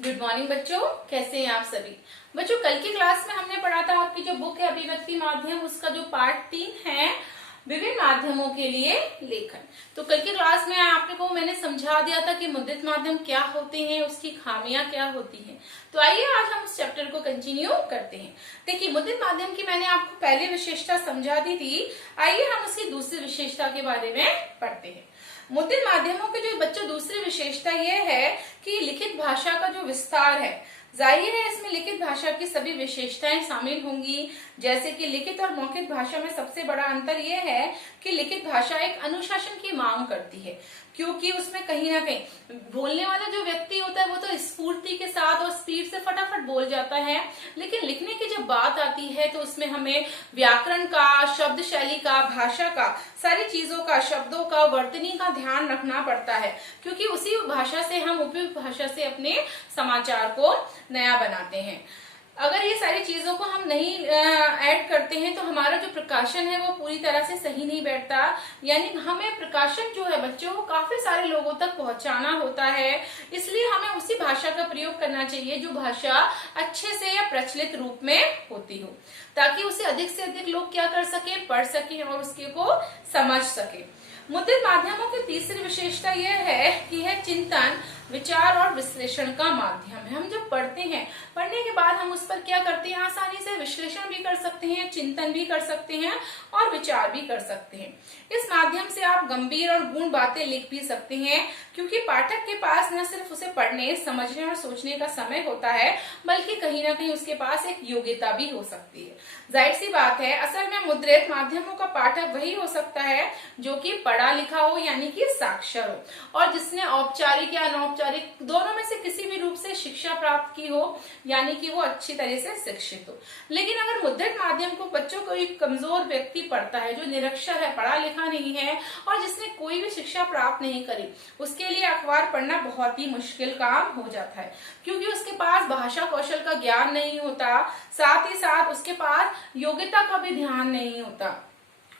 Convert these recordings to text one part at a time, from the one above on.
Good morning बच्चों, कैसे हैं आप सभी। बच्चों, कल की क्लास में हमने पढ़ा था आपकी जो बुक है अभिव्यक्ति माध्यम, उसका जो पार्ट 3 है विभिन्न माध्यमों के लिए लेखन। तो कल की क्लास में आपको मैंने समझा दिया था कि मुद्रित माध्यम क्या होते हैं, उसकी खामियां क्या होती हैं। तो आइए आज हम उस चैप्टर को कंटिन्यू करते हैं। देखिए, मुद्रित माध्यम की मैंने आपको पहले विशेषता समझा दी थी। आइए हम उसकी दूसरी विशेषता के बारे में पढ़ते हैं। मुद्रित माध्यमों की जो बच्चों दूसरी विशेषता यह है कि लिखित भाषा का जो विस्तार है, जाहिर है इसमें लिखित भाषा की सभी विशेषताएं शामिल होंगी। जैसे कि लिखित और मौखिक भाषा में सबसे बड़ा अंतर यह है कि लिखित भाषा एक अनुशासन की मांग करती है, क्योंकि उसमें कहीं ना कहीं बोलने वाला जो व्यक्ति होता है वो तो स्फूर्ति के साथ और स्पीड से फटाफट बोल जाता है, लेकिन लिखने की जब बात आती है तो उसमें हमें व्याकरण का, शब्द शैली का, भाषा का, सारी चीजों का, शब्दों का, वर्तनी का ध्यान रखना पड़ता है, क्योंकि उसी भाषा से हम उपयुक्त भाषा से अपने समाचार को नया बनाते हैं। अगर ये सारी चीजों को हम नहीं ऐड करते हैं तो हमारा जो प्रकाशन है वो पूरी तरह से सही नहीं बैठता। यानी हमें प्रकाशन जो है बच्चों वो काफी सारे लोगों तक पहुंचाना होता है, इसलिए हमें उसी भाषा का प्रयोग करना चाहिए जो भाषा अच्छे से या प्रचलित रूप में होती हो, ताकि उसे अधिक से अधिक लोग क्या कर सके, पढ़ सके और उसके को समझ सके। मुद्रित माध्यमों की तीसरी विशेषता यह है कि यह चिंतन, विचार और विश्लेषण का माध्यम है। हम जब पढ़ते हैं, पढ़ने के बाद हम उस पर क्या करते हैं, आसानी से विश्लेषण भी कर सकते हैं, चिंतन भी कर सकते हैं और विचार भी कर सकते हैं। इस माध्यम से आप गंभीर और गूढ़ बातें लिख भी सकते हैं, क्योंकि पाठक के पास न सिर्फ उसे पढ़ने, समझने और सोचने का समय होता है, बल्कि कहीं ना कहीं उसके पास एक योग्यता भी हो सकती है। जाहिर सी बात है, असल में मुद्रित माध्यमों का पाठक वही हो सकता है जो कि पढ़ा लिखा हो, यानी कि साक्षर हो, और जिसने औपचारिक या अनौपचारिक दोनों में से किसी भी रूप से शिक्षा प्राप्त की हो, यानी कि वो अच्छी तरह से शिक्षित हो। लेकिन अगर मुद्रित माध्यम को बच्चों को एक कमजोर व्यक्ति पढ़ता है, जो निरक्षर है, पढ़ा लिखा नहीं है और जिसने कोई भी शिक्षा प्राप्त नहीं करी, उसके लिए अखबार पढ़ना बहुत ही मुश्किल काम हो जाता है, क्योंकि उसके पास भाषा कौशल का ज्ञान नहीं होता, साथ ही साथ उसके पास योग्यता का भी ध्यान नहीं होता।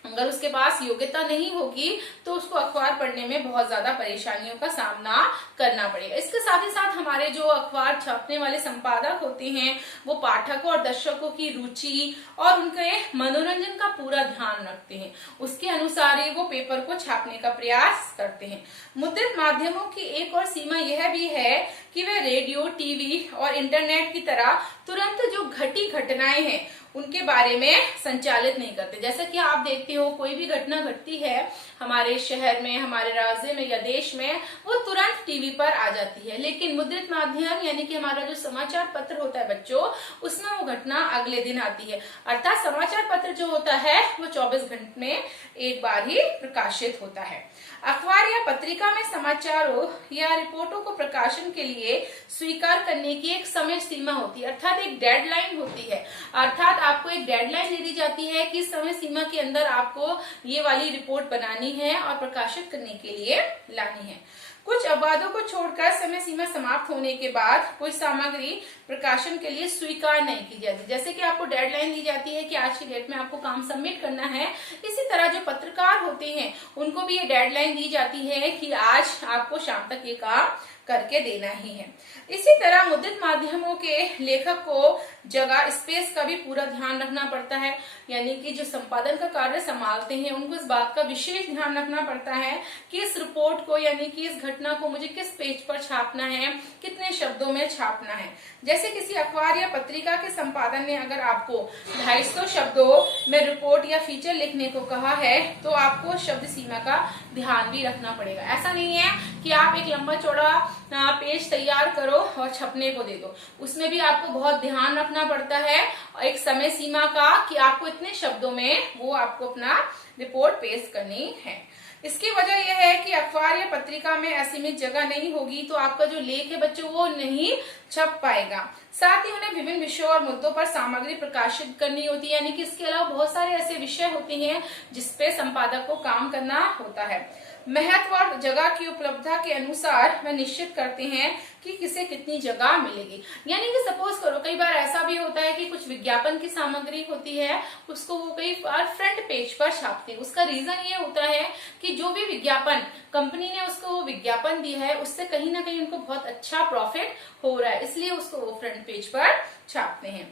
अगर उसके पास योग्यता नहीं होगी तो उसको अखबार पढ़ने में बहुत ज्यादा परेशानियों का सामना करना पड़ेगा। इसके साथ ही साथ हमारे जो अखबार छापने वाले संपादक होते हैं वो पाठकों और दर्शकों की रुचि और उनके मनोरंजन का पूरा ध्यान रखते हैं, उसके अनुसार ही वो पेपर को छापने का प्रयास करते हैं। मुद्रित माध्यमों की एक और सीमा यह भी है कि वे रेडियो, टीवी और इंटरनेट की तरह तुरंत जो घटी घटनाएं हैं उनके बारे में संचालित नहीं करते। जैसा कि आप देखते हो, कोई भी घटना घटती है हमारे शहर में, हमारे राज्य में या देश में, वो तुरंत टीवी पर आ जाती है, लेकिन मुद्रित माध्यम यानी कि हमारा जो समाचार पत्र होता है बच्चों, उसमें वो घटना अगले दिन आती है। अर्थात समाचार पत्र जो होता है वो 24 घंटे में एक बार ही प्रकाशित होता है। अखबार या पत्रिका में समाचारों या रिपोर्टों को प्रकाशन के लिए स्वीकार करने की एक समय सीमा होती है, अर्थात एक डेडलाइन होती है। अर्थात आपको एक डेडलाइन दे दी जाती है कि समय सीमा के अंदर आपको ये वाली रिपोर्ट बनानी है और प्रकाशित करने के लिए लानी है। कुछ अपवादों को छोड़कर समय सीमा समाप्त होने के बाद कोई सामग्री प्रकाशन के लिए स्वीकार नहीं की जाती। जैसे कि आपको डेडलाइन दी जाती है कि आज की डेट में आपको काम सबमिट करना है, इसी तरह जो पत्रकार होते हैं उनको भी ये डेडलाइन दी जाती है कि आज आपको शाम तक ये काम करके देना ही है। इसी तरह मुद्रित माध्यमों के लेखक को जगह, स्पेस का भी पूरा ध्यान रखना पड़ता है, यानी कि जो संपादन का कार्य संभालते हैं उनको इस बात का विशेष ध्यान रखना पड़ता है कि इस रिपोर्ट को, यानी कि इस घटना को मुझे किस पेज पर छापना है, कितने शब्दों में छापना है। जैसे किसी अखबार या पत्रिका के संपादन ने अगर आपको 250 शब्दों में रिपोर्ट या फीचर लिखने को कहा है तो आपको शब्द सीमा का ध्यान भी रखना पड़ेगा। ऐसा नहीं है कि आप एक लंबा चौड़ा पेज तैयार करो और छपने को दे दो, उसमें भी आपको बहुत ध्यान रखना पड़ता है एक समय सीमा का कि आपको इतने शब्दों में वो आपको अपना रिपोर्ट पेश करनी है। इसकी वजह यह है कि अखबार या पत्रिका में असीमित जगह नहीं होगी तो आपका जो लेख है बच्चों वो नहीं छप पाएगा। साथ ही उन्हें विभिन्न विषयों और मुद्दों पर सामग्री प्रकाशित करनी होती है, यानी कि इसके अलावा बहुत सारे ऐसे विषय होते हैं जिसपे संपादक को काम करना होता है। महत्व और जगह की उपलब्धता के अनुसार वह निश्चित करते हैं कि किसे कितनी जगह मिलेगी। यानी कि सपोज करो कई बार ऐसा भी होता है कि कुछ विज्ञापन की सामग्री होती है, उसको वो कई बार फ्रंट पेज पर छापते हैं। उसका रीजन ये होता है कि जो भी विज्ञापन कंपनी ने उसको वो विज्ञापन दिया है उससे कहीं ना कहीं उनको बहुत अच्छा प्रॉफिट हो रहा है, इसलिए उसको वो फ्रंट पेज पर छापते हैं।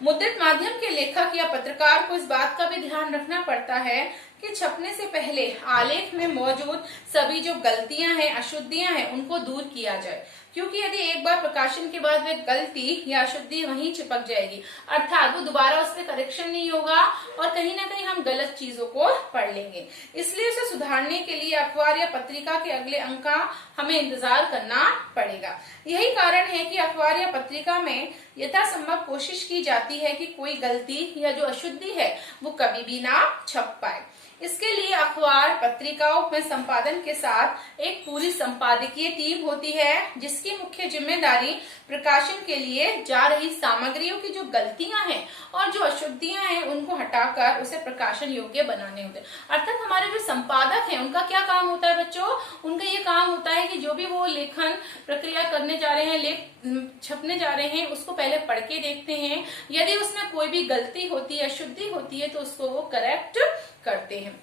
मुद्रित माध्यम के लेखक या पत्रकार को इस बात का भी ध्यान रखना पड़ता है कि छपने से पहले आलेख में मौजूद सभी जो गलतियां हैं, अशुद्धियां हैं, उनको दूर किया जाए, क्योंकि यदि एक बार प्रकाशन के बाद वह गलती या अशुद्धि वहीं चिपक जाएगी, अर्थात वो दोबारा उस पर करेक्शन नहीं होगा और कहीं ना कहीं हम गलत चीजों को पढ़ लेंगे। इसलिए उसे सुधारने के लिए अखबार या पत्रिका के अगले अंक का हमें इंतजार करना पड़ेगा। यही कारण है कि अखबार या पत्रिका में यथासंभव कोशिश की जाती है कि कोई गलती या जो अशुद्धि है वो कभी भी ना छप पाए। इसके लिए अखबार पत्रिकाओं में संपादन के साथ एक पूरी संपादकीय टीम होती है, जिसकी मुख्य जिम्मेदारी प्रकाशन के लिए जा रही सामग्रियों की जो गलतियां हैं और जो अशुद्धियां हैं उनको हटाकर उसे प्रकाशन योग्य बनाने होते हैं। अर्थात हमारे जो संपादक हैं उनका क्या काम होता है बच्चों, उनका ये काम होता है कि जो भी वो लेखन प्रक्रिया करने जा रहे हैं, लेख छपने जा रहे हैं, उसको पहले पढ़ के देखते हैं। यदि उसमें कोई भी गलती होती है, अशुद्धि होती है, तो उसको वो करेक्ट करते हैं।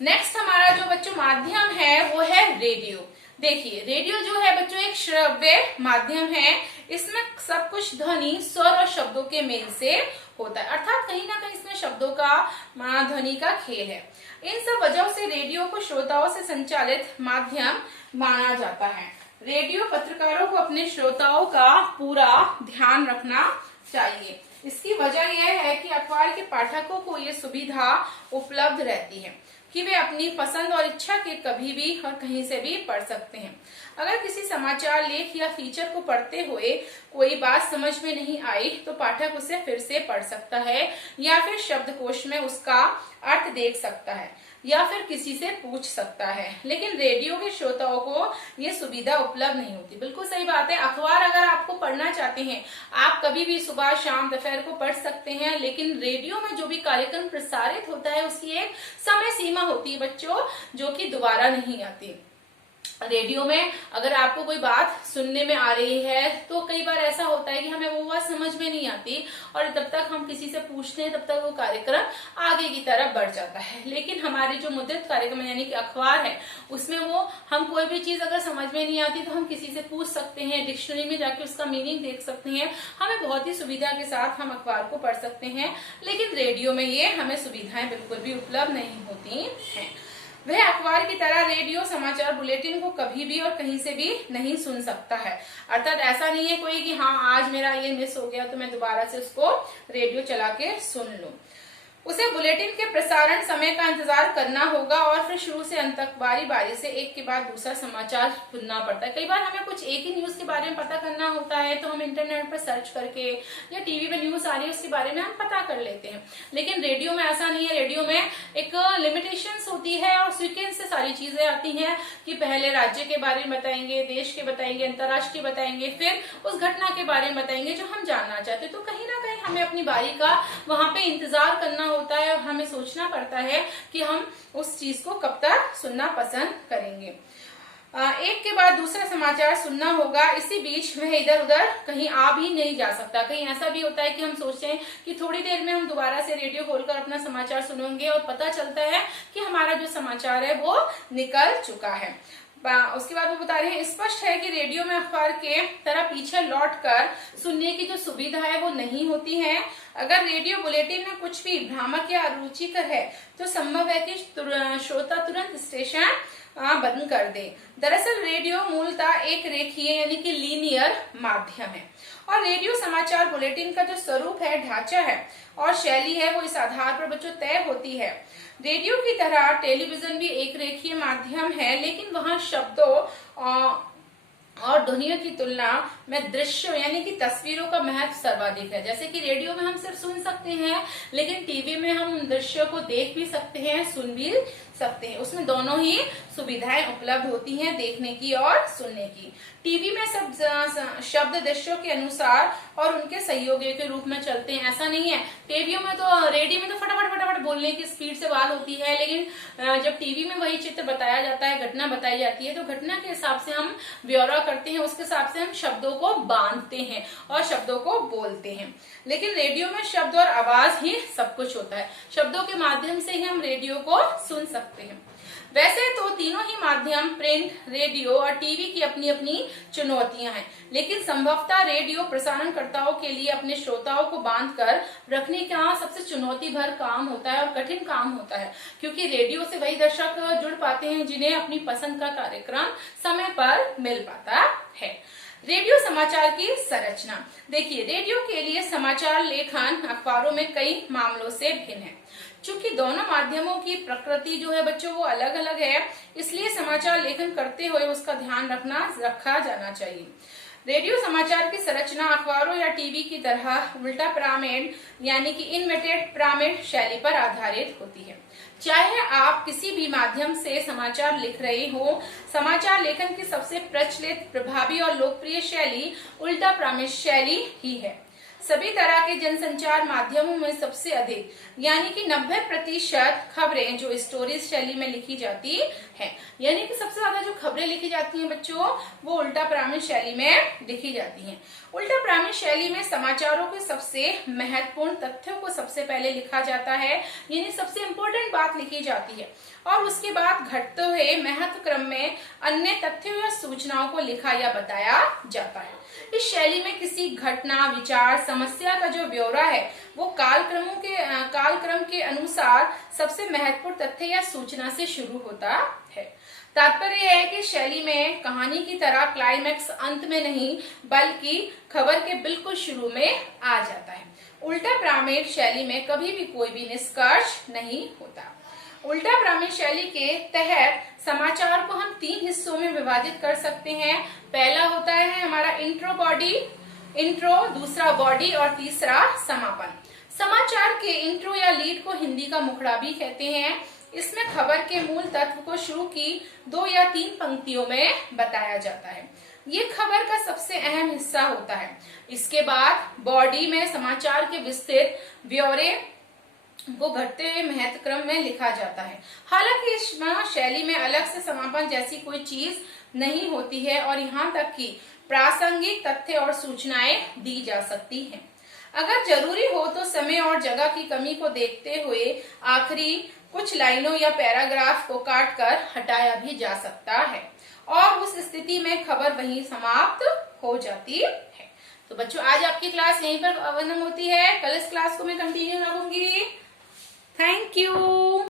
नेक्स्ट हमारा जो बच्चों माध्यम है वो है रेडियो। देखिए रेडियो जो है बच्चों एक श्रव्य माध्यम है, इसमें सब कुछ ध्वनि, स्वर और शब्दों के मेल से होता है, अर्थात कहीं ना कहीं इसमें शब्दों का, ध्वनि का खेल है। इन सब वजहों से रेडियो को श्रोताओं से संचालित माध्यम माना जाता है। रेडियो पत्रकारों को अपने श्रोताओं का पूरा ध्यान रखना चाहिए। इसकी वजह यह है कि अखबार के पाठकों को ये सुविधा उपलब्ध रहती है कि वे अपनी पसंद और इच्छा के कभी भी और कहीं से भी पढ़ सकते हैं। अगर किसी समाचार लेख या फीचर को पढ़ते हुए कोई बात समझ में नहीं आई तो पाठक उसे फिर से पढ़ सकता है या फिर शब्दकोश में उसका अर्थ देख सकता है या फिर किसी से पूछ सकता है, लेकिन रेडियो के श्रोताओं को ये सुविधा उपलब्ध नहीं होती। बिल्कुल सही बात है। अखबार अगर आपको पढ़ना चाहते हैं, आप कभी भी सुबह, शाम, दोपहर को पढ़ सकते हैं, लेकिन रेडियो में जो भी कार्यक्रम प्रसारित होता है उसकी एक समय सीमा होती है बच्चों, जो कि दोबारा नहीं आती। रेडियो में अगर आपको कोई बात सुनने में आ रही है तो कई बार ऐसा होता है कि हमें वो बात समझ में नहीं आती और तब तक हम किसी से पूछते हैं, तब तक वो कार्यक्रम आगे की तरफ बढ़ जाता है। लेकिन हमारे जो मुद्रित कार्यक्रम यानी कि अखबार है, उसमें वो हम कोई भी चीज अगर समझ में नहीं आती तो हम किसी से पूछ सकते हैं, डिक्शनरी में जाके उसका मीनिंग देख सकते हैं। हमें बहुत ही सुविधा के साथ हम अखबार को पढ़ सकते हैं, लेकिन रेडियो में ये हमें सुविधाएं बिल्कुल भी उपलब्ध नहीं होती हैं। वह अखबार की तरह रेडियो समाचार बुलेटिन को कभी भी और कहीं से भी नहीं सुन सकता है। अर्थात ऐसा नहीं है कोई कि हाँ आज मेरा ये मिस हो गया तो मैं दोबारा से उसको रेडियो चला के सुन लूं। उसे बुलेटिन के प्रसारण समय का इंतजार करना होगा और फिर शुरू से अंत तक बारी बारी से एक के बाद दूसरा समाचार सुनना पड़ता है। कई बार हमें कुछ एक ही न्यूज के बारे में पता करना होता है तो हम इंटरनेट पर सर्च करके या टीवी पे न्यूज आ रही है उसके बारे में हम पता कर लेते हैं, लेकिन रेडियो में ऐसा नहीं है। रेडियो में एक लिमिटेशंस होती है और सीक्वेंस से सारी चीजें आती हैं कि पहले राज्य के बारे में बताएंगे, देश के बताएंगे, अंतर्राष्ट्रीय बताएंगे, फिर उस घटना के बारे में बताएंगे जो हम जानना चाहते हैं। तो कहीं ना कहीं हमें अपनी बारी का वहां पे इंतजार करना होता है और हमें सोचना पड़ता है कि हम उस चीज को कब तक सुनना पसंद करेंगे। एक के बाद दूसरा समाचार सुनना होगा, इसी बीच वह इधर उधर कहीं आ भी नहीं जा सकता। कहीं ऐसा भी होता है कि हम सोचते हैं कि थोड़ी देर में हम दोबारा से रेडियो खोलकर अपना समाचार सुनेंगे और पता चलता है कि हमारा जो समाचार है वो निकल चुका है। उसके बाद वो बता रहे हैं, स्पष्ट है कि रेडियो में अखबार के तरह पीछे लौटकर सुनने की जो सुविधा है वो नहीं होती है। अगर रेडियो बुलेटिन में कुछ भी भ्रामक या अरुचिकर है तो संभव है कि श्रोता तुरंत स्टेशन बंद कर दे। दरअसल रेडियो मूलतः एक रेखीय यानी कि लीनियर माध्यम है और रेडियो समाचार बुलेटिन का जो स्वरूप है, ढांचा है और शैली है वो इस आधार पर बच्चों तय होती है। रेडियो की तरह टेलीविजन भी एक रेखीय माध्यम है, लेकिन वहां शब्दों और ध्वनियों की तुलना में दृश्यों यानी कि तस्वीरों का महत्व सर्वाधिक है। जैसे कि रेडियो में हम सिर्फ सुन सकते हैं, लेकिन टीवी में हम दृश्यों को देख भी सकते हैं, सुन भी सकते हैं। उसमें दोनों ही सुविधाएं उपलब्ध होती हैं, देखने की और सुनने की। टीवी में सब शब्द दृश्यों के अनुसार और उनके सहयोगियों के रूप में चलते हैं, ऐसा नहीं है। रेडियो में तो फटाफट फटाफट बोलने की स्पीड से बात होती है, लेकिन जब टीवी में वही चित्र बताया जाता है, घटना बताई जाती है, तो घटना के हिसाब से हम ब्यौरा करते हैं, उसके हिसाब से हम शब्दों को बांधते हैं और शब्दों को बोलते हैं। लेकिन रेडियो में शब्द और आवाज ही सब कुछ होता है, शब्दों के माध्यम से ही हम रेडियो को सुन सकते हैं। वैसे तो तीनों ही माध्यम, प्रिंट, रेडियो और टीवी की अपनी अपनी चुनौतियां हैं, लेकिन संभवतः रेडियो प्रसारणकर्ताओं के लिए अपने श्रोताओं को बांधकर रखने का सबसे चुनौती भर काम होता है और कठिन काम होता है, क्योंकि रेडियो से वही दर्शक जुड़ पाते हैं जिन्हें अपनी पसंद का कार्यक्रम समय पर मिल पाता है। रेडियो समाचार की संरचना। देखिए, रेडियो के लिए समाचार लेखन अखबारों में कई मामलों से भिन्न है। चूंकि दोनों माध्यमों की प्रकृति जो है बच्चों वो अलग अलग है, इसलिए समाचार लेखन करते हुए उसका ध्यान रखा जाना चाहिए। रेडियो समाचार की संरचना अखबारों या टीवी की तरह उल्टा पिरामिड यानी कि इनवर्टेड पिरामिड शैली पर आधारित होती है। चाहे आप किसी भी माध्यम से समाचार लिख रहे हो, समाचार लेखन की सबसे प्रचलित, प्रभावी और लोकप्रिय शैली उल्टा पिरामिड शैली ही है। सभी तरह के जनसंचार माध्यमों में सबसे अधिक यानी कि 90% खबरें जो स्टोरीज शैली में लिखी जाती है, यानी कि सबसे ज्यादा जो खबरें लिखी जाती हैं बच्चों वो उल्टा पिरामिड शैली में लिखी जाती हैं। उल्टा पिरामिड शैली में समाचारों के सबसे महत्वपूर्ण तथ्यों को सबसे पहले लिखा जाता है, यानी सबसे इम्पोर्टेंट बात लिखी जाती है और उसके बाद घटते हुए महत्व क्रम में अन्य तथ्यों या सूचनाओं को लिखा या बताया जाता है। इस शैली में किसी घटना, विचार, समस्या का जो ब्यौरा है वो कालक्रम के अनुसार सबसे महत्वपूर्ण तथ्य या सूचना से शुरू होता है। तात्पर्य यह है कि शैली में कहानी की तरह क्लाइमैक्स अंत में नहीं बल्कि खबर के बिल्कुल शुरू में आ जाता है। उल्टा पिरामिड शैली में कभी भी कोई भी निष्कर्ष नहीं होता। उल्टा पिरामिड शैली के तहत समाचार को हम 3 हिस्सों में विभाजित कर सकते हैं। पहला होता है हमारा इंट्रो, दूसरा बॉडी और तीसरा समापन। समाचार के इंट्रो या लीड को हिंदी का मुखड़ा भी कहते हैं। इसमें खबर के मूल तत्व को शुरू की 2 या 3 पंक्तियों में बताया जाता है। ये खबर का सबसे अहम हिस्सा होता है। इसके बाद बॉडी में समाचार के विस्तृत ब्यौरे को घटते हुए महत्व क्रम में लिखा जाता है। हालांकि इस शैली में अलग से समापन जैसी कोई चीज नहीं होती है और यहाँ तक कि प्रासंगिक तथ्य और सूचनाएं दी जा सकती हैं। अगर जरूरी हो तो समय और जगह की कमी को देखते हुए आखिरी कुछ लाइनों या पैराग्राफ को काटकर हटाया भी जा सकता है और उस स्थिति में खबर वहीं समाप्त हो जाती है। तो बच्चों, आज आपकी क्लास यहीं पर खत्म होती है। कल इस क्लास को मैं कंटिन्यू रखूंगी। Thank you.